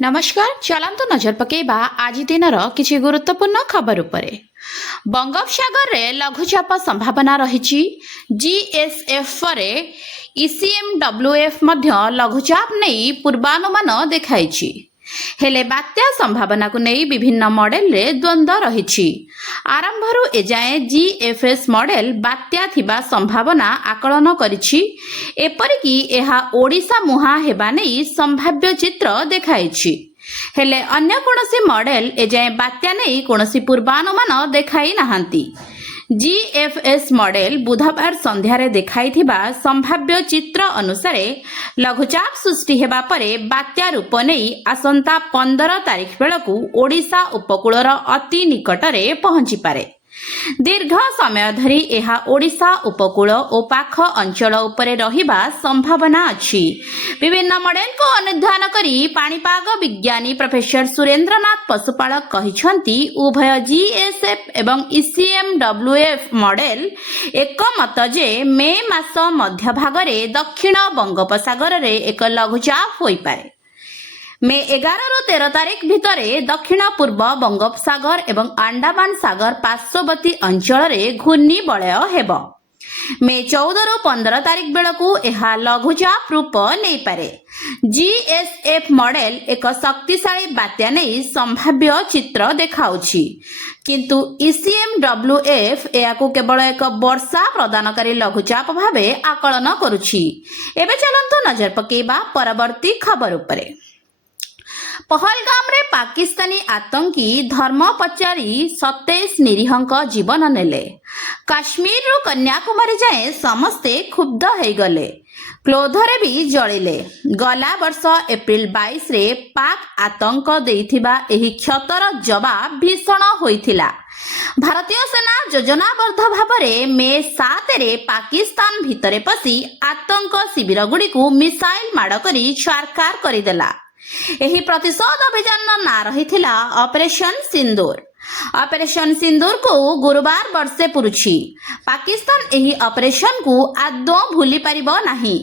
नमस्कार चलंतु नजर पकेबा आज दिनर किछि गुरुत्वपूर्ण खबर उपरे। बंगोपसागर रे लघुचाप संभावना रही। जीएसएफ परे ईसीएमडब्ल्यूएफ मध्य लघुचाप नहीं पूर्वानुमान देखाइछि। हेले बात्या संभावना को नहीं विभिन्न मॉडल रे द्वंद्व रही। आरंभरू एजाए जीएफएस मॉडल बात्या थिबा संभावना आकलन करिछि। एपरिकी एहा ओडिशा मुहा हेबा नहीं संभाव्य चित्र देखाइछि। हेले अन्य कोनोसी मॉडल एजाए बात्या नहीं कोनोसी पूर्वानुमान देखाई नाहांती। जीएफएस मॉडल बुधवार संध्यारे देखाइथिबा संभाव्य चित्र अनुसार लघुचाप सृष्टि हेबा परे बात्या रूप नहीं आसंता 15 तारिख बेलकू ओडिशा उपकूलर अति निकटरे पहुंची पारे। दीर्घ समय धरी एहा ओडिशा उपकूल और पाख अंचल उपरे रहिबा संभावना अछि। विभिन्न मॉडल को अनुध्यान करी पाणीपाग विज्ञानी प्रोफेसर सुरेंद्रनाथ पशुपालक कहिसंती उभय जीएसएफ एवं ईसीएमडब्ल्यूएफ मॉडल एक मत जे मे मास मध्य भागरे दक्षिण बंगोपसागर रे एक लघुचाप होई पारे। मे 11 रु 13 तारिख भितरे दक्षिण पूर्व बंगोपसागर एवं अंडमान सागर पार्श्ववर्ती अंचल रे घूर्णी बलय हेबो। मे 14 रु 15 तारिख बेलकू एहा लघुचाप रूप नहीं पारे। जीएसएफ मॉडल एक शक्तिशाली बात्या नहीं संभाव्य चित्र देखाउछि, किंतु ईसीएमडब्ल्यूएफ एहाकू केवल एक वर्षा प्रदानकारी लघुचाप भावे आकलन करुछि। एबे चलंतु नजर पकेबा परवर्ती खबर उपरे। पहलगाम रे पाकिस्तानी आतंकी धर्म पचारी 27 निरीहंक जीवन नेले। काश्मीर रु कन्याकुमारी जाए समस्ते क्षुब्ध हो गले, क्रोधरे भी जलिले। गला वर्ष एप्रिल 22 रे पाक आतंक देइथिबा एही क्षतर जवाब भीषण होइथिला। भारतीय सेना योजनाबद्ध भावरे मे 7 रे पाकिस्तान भितरे पसी आतंक शिविर गुडी को मिसाइल माड़ करी छारखार करिदेला। एही प्रतिशोध अभियान ना रही ऑपरेशन सिंदूर। ऑपरेशन सिंदूर को गुरुवार वर्षे पुरुछि। पाकिस्तान एही ऑपरेशन को आदौ भूली पारिबो नाही।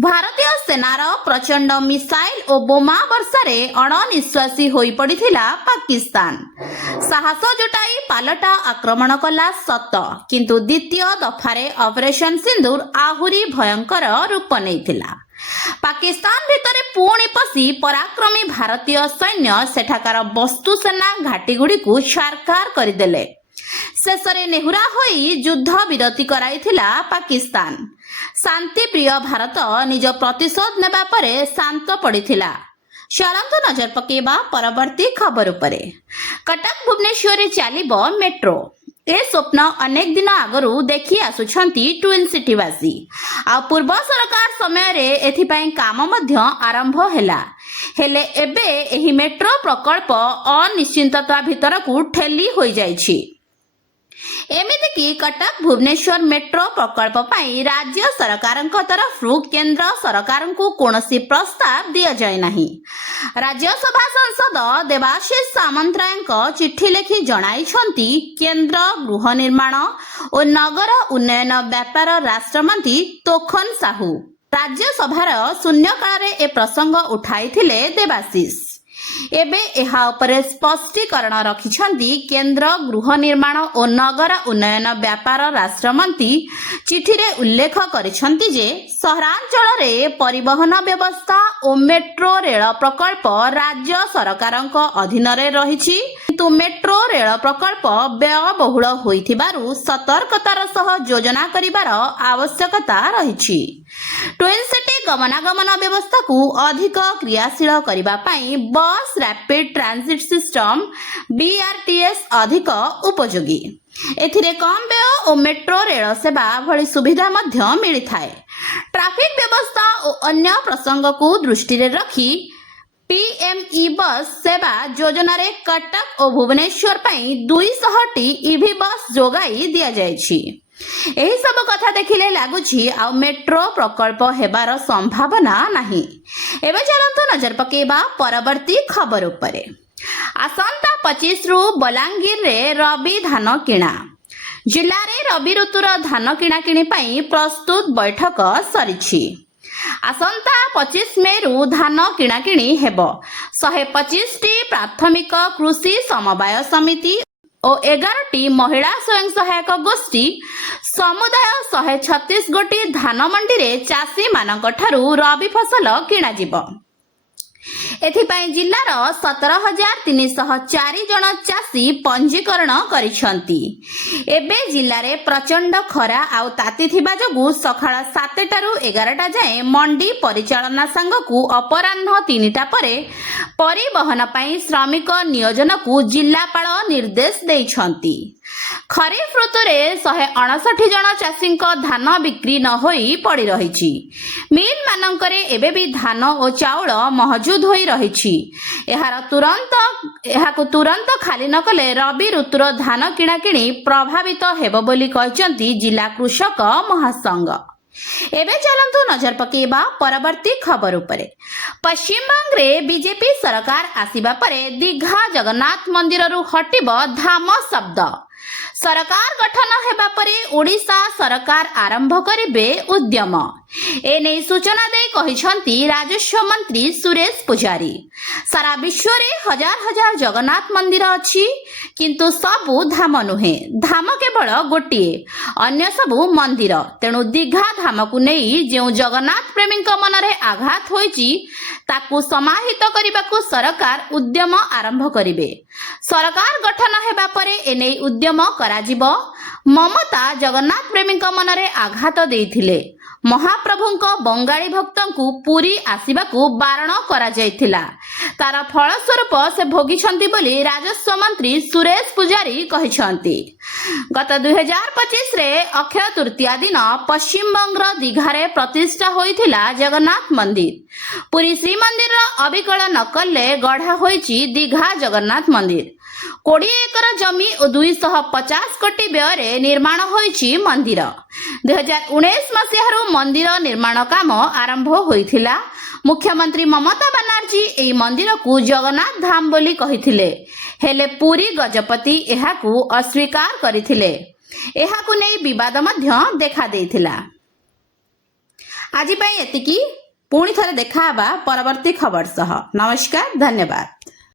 भारतीय सेनार प्रचंड मिसाइल और बोमा वर्षारे अणनिश्वासी होई पड़िथिला पाकिस्तान। साहस जुटाई पालटा आक्रमण कला सत, किंतु द्वितीय दफारे ऑपरेशन सिंदूर आहुरी भयंकर रूप नेइथिला। पाकिस्तान भितरे पुणी पसी पराक्रमी भारतीय सैन्य सेठाकार वस्तु सेना घाटी गुडी को छारखार करदेले। शेषरे नेहुरा होई युद्ध विरति कराइथिला पाकिस्तान। शांति प्रिय भारत निज प्रतिशोध नेबा परे शांत पड़िथिला। चलंतु नजर पकेबा परवर्ती खबर उपरे। कटक भुवनेश्वर रे चालिबो मेट्रो। ए स्वप्न अनेक दिन आगरू देखी आसुछंती ट्विन सिटीवासी। आ पूर्व सरकार समय रे एथिपाई काम मध्य आरंभ हैला। हेले एबे एही मेट्रो प्रकल्प अनिश्चितता भितर को ठेली होई जाइछि। एमिति की कटक भुवनेश्वर मेट्रो प्रकल्प पाई राज्य सरकार तरफरु केंद्र सरकार को कौनसी प्रस्ताव दिया जाए नहीं। राज्यसभा सांसद देवाशीष सामंतराय चिट्ठी लिखि जणाइछंती केंद्र गृह निर्माण और नगर उन्नयन व्यापार राष्ट्रमंत्री तोखन साहू राज्यसभार शून्यकाल रे ए प्रसंग उठाइथिले देवाशीष। एबे एहा उपरे स्पष्टीकरण रखिछंती केंद्र गृह निर्माण और नगर उन्नयन व्यापार राष्ट्रमंत्री। चिठी रे उल्लेख करिछंती जे सहरांचल रे परिवहन व्यवस्था और मेट्रो रेल प्रकल्प राज्य सरकारक अधीन रे रहिछि, किंतु मेट्रो रेल प्रकल्प व्ययबहुल होइथिबारु सतर्कतार सह योजना करिवार आवश्यकता रहिछि। ट्विन सिटी गमनागमन व्यवस्था को अधिक क्रियाशील करिबा पई बस रैपिड ट्रांजिट सिस्टम बीआरटीएस अधिक उपयोगी। एथिरे कम व्यय और मेट्रो रेल सेवा भली सुविधा मध्य मिली थाए। ट्रैफिक व्यवस्था और अन्य प्रसंग को दृष्टि रे रखी पीएमई बस सेवा योजना रे कटक और भुवनेश्वर पई 200 टी ईवी बस जोगाई दिया जायछि। एही सब कथा देखिले लागुछि आ मेट्रो प्रकल्प हेबार संभावना नाही। एबे चलंतु नजर पकेबा परवर्ती खबर उपरे। आसंता 25 रु बलांगीर रे रबी धान किणा। जिल्ला रे रबी ऋतुर धान किणा किणी पई प्रस्तुत बैठक सरिछि। आसंता 25 मे रु धान किणाकिणी हेब 125टी प्राथमिक कृषि समवाय समिति और 11टी महिला स्वयं सहायक गोष्ठी समुदाय 136 गोटी धान मंडी रे चाषी मानक ठारू रबी फसल किणा जिवो। एथिपाई जिल्लार 17,304 जन चाषी पंजीकरण करिसंती। एबे जिल्लारे प्रचंड खरा आउ ताती थिबा जोगु सखाळ 7टारू 11टा जाए मंडी परिचालना संघकु अपराह्न 3टा परे परिवहन पाई श्रमिक नियोजन को जिल्लापाल निर्देश देइछंती। खरीफ ऋतु रे 159 जन चाषी धान बिक्री न होई पड़ी रही। मिल मानकरे एबे भी धान और चाउल महजूद होई रही। एहाको तुरंत खाली न कले रबी ऋतुर धान किणाकिणी प्रभावित हेबो बोली कहचंती जिला कृषक महासंघ। एबे चलंतु नजर पकेबा परवर्ती खबर उपरे। पश्चिम बंग रे बीजेपी सरकार आसीबा परे दीघा जगन्नाथ मंदिर रु हटिबो धाम शब्द। सरकार गठन हेबा परे ओडिशा सरकार आरंभ करिबे उद्यम। एने सूचना दे कहिसंती राजस्व मंत्री सुरेश पुजारी। सारा विश्व रे हजार हजार जगन्नाथ मंदिर अछि किंतु सबु धाम नुहे। धाम केवल गोटिए अन्य सबु मंदिर। तेणु दीघा धाम को नहीं जो जगन्नाथ प्रेमी मनरे आघात होइछि ताकू समाहित करबाकू सरकार उद्यम आरंभ करिबे। सरकार गठन हेबा परे एने उद्यम कराजिबो। ममता जगन्नाथ प्रेमी मनरे आघात देइथिले। महाप्रभुंक बंगाली भक्तंकु पुरी आसिबाकू बारण करा जायथिला। तार फलस्वरूप से भोगिछंती बोली राजस्व मंत्री सुरेश पुजारी कहिछंती। गत 2025 रे अक्षय तृतीया दिन पश्चिम बंगर दीघारे प्रतिष्ठा होइथिला जगन्नाथ मंदिर। पुरी श्रीमंदिर अविकल नकलले गढ़ा होइछि दीघा जगन्नाथ मंदिर। 20 एकर जमी और 250 कोटी व्यय निर्माण होइछि मंदिर। 2019 मसीहारू मंदिर निर्माण काम आरंभ होइथिला। मुख्यमंत्री ममता बनर्जी एई मंदिर को जगन्नाथ धाम बोली कहिथिले हेले पुरी गजपति एहाकू अस्वीकार करिथिले। एहाकू नै विवाद मध्य देखा देइथिला। आजि पई एतिकी। पुणी थरे देखा परवर्ती खबर सह। नमस्कार, धन्यवाद।